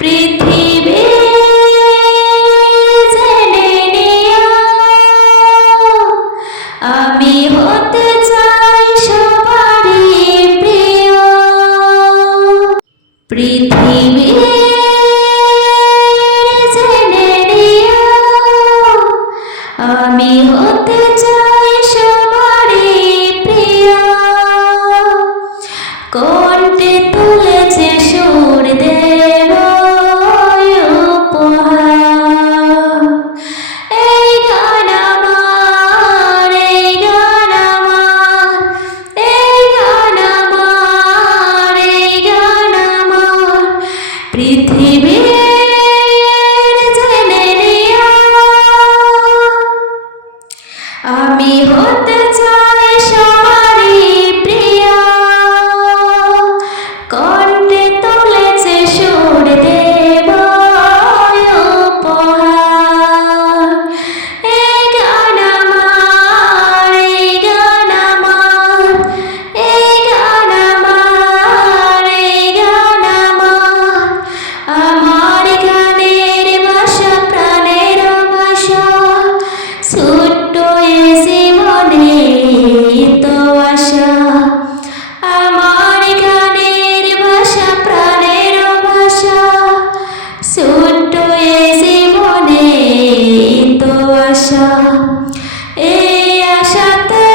পৃথিবী জেনে নিও, আমি হতে চাই সবারই প্রিয়। পৃথিবী জেনে নিও, আমি হতে চাই সবারই প্রিয়। কণ্ঠে তুলেছে সুর দেব উপহার। এই গান আমার, এই গান আমার, এই গান আমার, এই গান আমার। পৃথিবী জেনে নিও, আমি হতে চাই সবারই প্রিয়। কণ্ঠে তুলেছে সুর দেব উপহার। এই গান আমার, এই গান আমার, এই গান আমার, এই গান আমার। আমার গানের ভাষা প্রাণের ভাষা, ছোট্ট এ জীবনে তো আশা। আমার গানের ভাষা প্রাণের ভাষা, ছোট্ট এ জীবনে তো আশা। এই আশাতে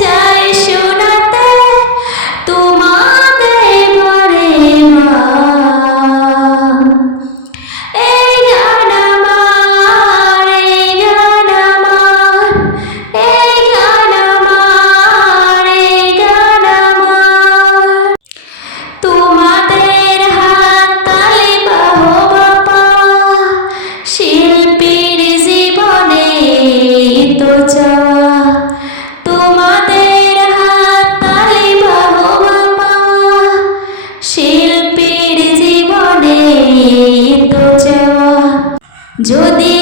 চাই শোনাতে তোমাদের ঘরে মা। এই গান আমার, এই গান আমার, এই গান আমার, এই গান আমার। তোমাদের হাততালি বাহবা পাওয়া, শিল্পীর জীবনে তো চাওয়া। তোমাদের হাততালি বাহবা পাওয়া, শিল্পীর জীবনে তো চাওয়া। যদি